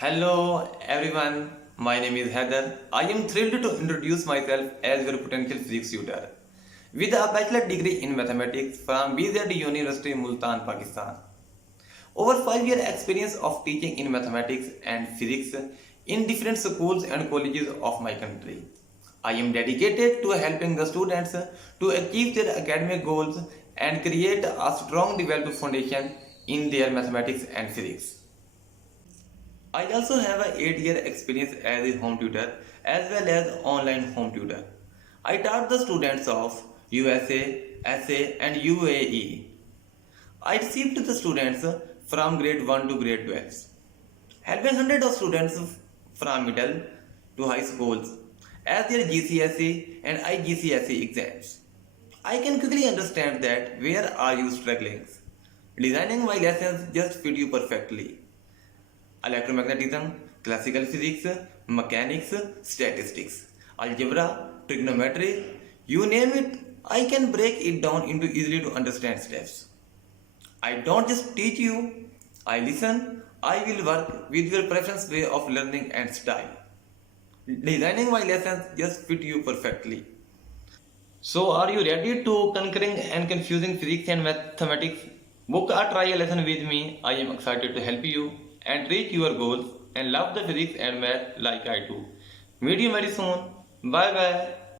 Hello everyone, my name is Heather. I am thrilled to introduce myself as your potential physics tutor. With a bachelor degree in mathematics from BZ University, Multan, Pakistan. Over 5 year experience of teaching in mathematics and physics in different schools and colleges of my country. I am dedicated to helping the students to achieve their academic goals and create a strong developed foundation in their mathematics and physics. I also have an 8 year experience as a home tutor as well as online home tutor. I taught the students of USA, SA and UAE. I received the students from grade 1 to grade 12, helping hundreds of students from middle to high schools as their GCSE and IGCSE exams. I can quickly understand that where are you struggling. Designing my lessons just fit you perfectly. Electromagnetism, classical physics, mechanics, statistics, algebra, trigonometry, you name it, I can break it down into easily to understand steps. I don't just teach you, I listen, I will work with your preference way of learning and style. Designing my lessons just fit you perfectly. So are you ready to conquering and confusing physics and mathematics? Book or try a lesson with me. I am excited to help you and reach your goals and love the physics and math like I do. Meet you very soon. Bye bye.